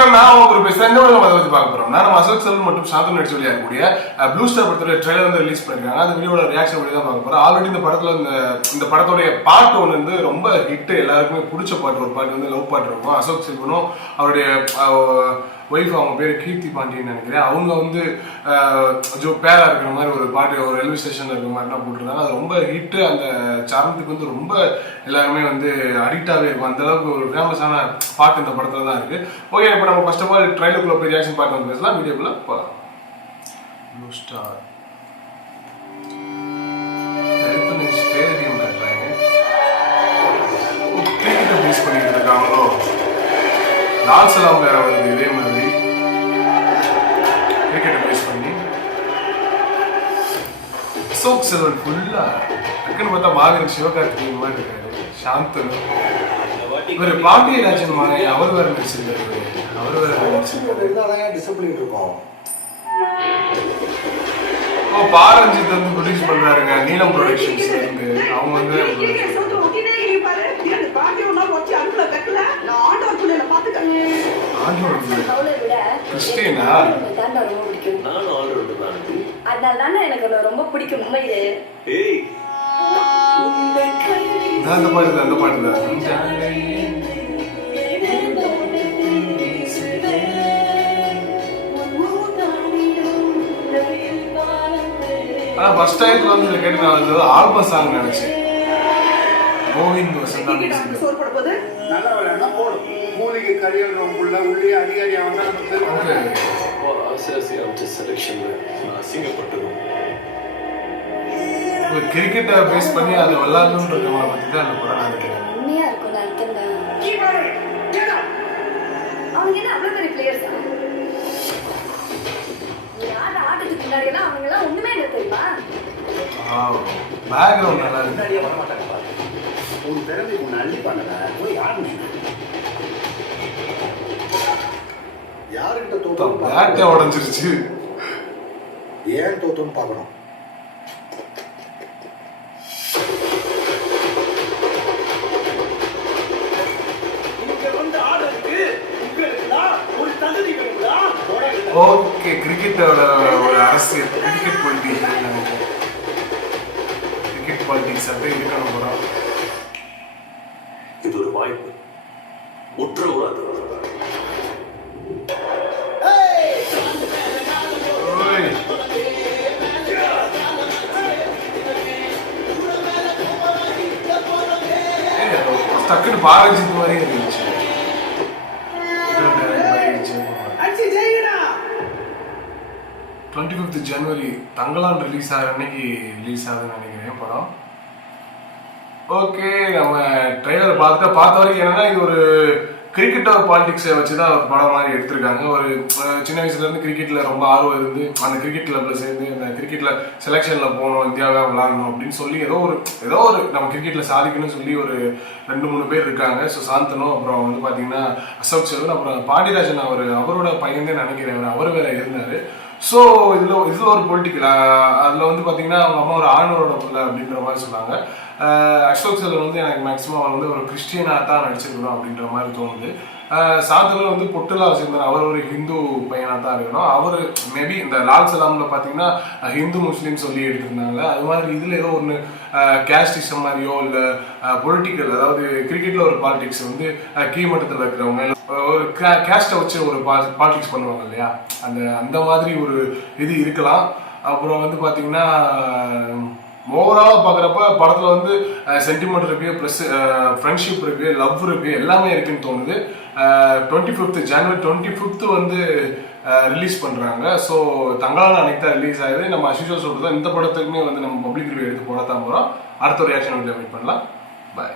வணக்கம், நான் உங்க ஒரு பேசுறேன். இந்த வீடியோல பத்தி பார்க்க போறோம். நம்ம அசோக் செல்வன் மற்றும் சாந்தனு நடிச்ச வெளியா இருக்கக்கூடிய ப்ளூ ஸ்டார் படத்தோட ட்ரெய்லர் வந்து ரிலீஸ் பண்ணிருக்காங்க. அந்த வீடியோட ரியாக்ஷன் வீடியோ தான் பார்க்க போறோம். ஆல்ரெடி இந்த படத்துல இந்த படத்தோட பாட்டு ஒன்று வந்து ரொம்ப ஹிட், எல்லாருக்குமே பிடிச்ச பாட்டு. ஒரு பாட்டு வந்து லவ் பாட்டு இருக்கும். அசோக் செல்வனும் அவருடைய ஒய்ஃப், அவங்க பேர் கீர்த்தி பாண்டியன்னு நினைக்கிறேன், அவங்க வந்து ஜோ பேரா இருக்கிற மாதிரி ஒரு பாட்டு, ஒரு ரயில்வே ஸ்டேஷன்ல இருக்கிற மாதிரி தான் போட்டிருந்தாங்க. அது ரொம்ப ஹிட். அந்த சரணத்துக்கு வந்து ரொம்ப எல்லாருமே வந்து அடிக்டாகவே இருக்கும். அந்த அளவுக்கு ஒரு ஃபேமஸான பாட்டு இந்த படத்துல தான் இருக்கு. ஓகே, இப்போ நம்ம ஃபர்ஸ்ட் ஆஃப் ஆல் ட்ரைலருக்குள்ள போய் ரியாக்ஷன் பாட்டு வந்து பேசலாம். வீடியோக்குள்ள போகலாம். ப்ளூ ஸ்டார் ஸ்டேடியம் கிரிக்கெட்டை பேஸ் பண்ணிட்டு இருக்காங்களோ. லால் சலாம் வேற வருது இதே மாதிரி கிரிக்கெட்டை பேஸ் பண்ணி. அசோக் செல்வன் ஃபுல்லா டக்குன்னு பார்த்தா மாவீரன் சிவகார்த்திகேயன் மாதிரி இருக்காரு. சாந்தனு இவர் பாண்டியராஜன் மாதிரி அவர் வேற நடிச்சிருக்காரு. அவர் வேற நடிச்சிருக்காரு. டிசிப்ளின் இருக்கும். பாரஞ்சித் வந்து ப்ரொடியூஸ் பண்றாருங்க, நீலம் ப்ரொடக்ஷன்ஸ் இருந்து. அவங்க வந்து கிறிஸ்டியனா ரொம்ப பிடிக்கும். அந்த பாட்டு தான், அந்த பாட்டு தான். ஆனா ஃபர்ஸ்ட் டைம்ல வந்து இதை கேட்டு நான் வந்து ஆல்பம் சாங் நினைச்சேன். கோவிந்த் வசந்தா நல்ல வேலைன்னா போடும். மூலிகை கரியல் உள்ள உள்ளே அதிகாரியா வந்தா நமக்கு ஒரு கிரிக்கெட்டை பேஸ் பண்ணி அதை விளையாடணுன்றவங்களை பத்தி தான் அந்த படம் நினைக்கிறேன். உண்மையா இருக்கும். அவங்க என்ன அவ்வளவு பெரிய பிளேயர்ஸ்? ஆட்டத்துக்கு முன்னாடி எல்லாம் அவங்க எல்லாம் ஒண்ணுமே இல்லை தெரியுமா? பேக்ரவுண்ட் நல்லா இருக்கு. முன்னாடியே வர மாட்டாங்கப்பா. ஒரு திறமை ஒன்று அள்ளி பண்ணல போய் யாருக்கிட்ட தோத்தோம் பேட்டே உடஞ்சிருச்சு. ஏன் தோத்தோன்னு பார்க்கணும். ஓகே, கிரிக்கெட்டோட ஒரு அரசியல், கிரிக்கெட் பாலிட்டிக்ஸ், கிரிக்கெட் பாலிட்டிக்ஸ் அப்படியே இருக்கணும் படம். இது ஒரு வாய்ப்பு. முற்றக்கூடாது. டக்குன்னு பாரஞ்சித் மாதிரியே இருந்துச்சு. 25th ஜனவரி தங்கலான் ரிலீஸ் ஆகிற அன்னைக்கு ரிலீஸ் ஆகுதுன்னு நினைக்கிறேன் படம். ஓகே, நம்ம ட்ரெய்லர் பார்த்த வரைக்கும் என்னன்னா, இது ஒரு கிரிக்கெட்டோட பாலிடிக்ஸை வச்சு தான் ஒரு படம் மாதிரி எடுத்திருக்காங்க. ஒரு சின்ன வயசுலேருந்து கிரிக்கெட்டில் ரொம்ப ஆர்வம் இருந்து அந்த கிரிக்கெட் கிளப்பில் சேர்ந்து அந்த கிரிக்கெட்டில் செலெக்ஷனில் போகணும், இந்தியாவாக விளாடணும் அப்படின்னு சொல்லி ஏதோ ஒரு நம்ம கிரிக்கெட்டில் சாதிக்கணும்னு சொல்லி ஒரு 2-3 பேர் இருக்காங்க. ஸோ சாந்தனும், அப்புறம் வந்து பார்த்தீங்கன்னா அசோக் செல்வன், அப்புறம் பாண்டியராஜன் அவரோட பையன் தான் நினைக்கிறேன், அவர் வேற இருந்தார். ஸோ இதில் ஒரு பொலிட்டிக்கல், அதில் வந்து பார்த்தீங்கன்னா அவங்க அம்மா ஒரு ஆணவரோட பிள்ளை அப்படின்ற மாதிரி சொன்னாங்க. அசோக் செல்வன் வந்து எனக்கு மேக்ஸிமம் அவர் வந்து ஒரு கிறிஸ்டியனாக தான் நடிச்சிருக்கணும் அப்படின்ற மாதிரி தோணுது. சாந்தனு வந்து பொட்டுலா வச்சிருந்தார், அவர் ஒரு ஹிந்து பையனாக தான் இருக்கணும். அவர் மேபி இந்த லால் சலாமில் பார்த்தீங்கன்னா ஹிந்து முஸ்லீம் சொல்லி எடுத்திருந்தாங்க. அது மாதிரி இதில் ஏதோ ஒன்று கேஸ்டிசம் மாதிரியோ இல்லை பொலிட்டிக்கல், அதாவது கிரிக்கெட்டில் ஒரு பாலிடிக்ஸ் வந்து கீழ்மட்டத்தில் இருக்கிறவங்க ஒரு கேஸ்ட்டை வச்சு ஒரு பாலிடிக்ஸ் பண்ணுவாங்க இல்லையா, அந்த மாதிரி ஒரு இது இருக்கலாம். அப்புறம் வந்து பார்த்தீங்கன்னா ஓவராலாக பார்க்குறப்ப படத்தில் வந்து சென்டிமெண்ட் இருக்குது, ப்ளஸ் ஃப்ரெண்ட்ஷிப் இருக்குது, லவ் இருக்குது, எல்லாமே இருக்குன்னு தோணுது. 25th ஜனவரி வந்து ரிலீஸ் பண்ணுறாங்க. ஸோ தங்கலான் அன்னைக்கு தான் ரிலீஸ் ஆகுது. நம்ம அசிஷோ சொல்கிறது இந்த படத்துக்குமே வந்து நம்ம பப்ளிக் ரிவ்யூ எடுத்து போட தான் போகிறோம். அடுத்த ஒரு ரியாக்ஷன் வந்து வெயிட் பண்ணலாம். பாய்.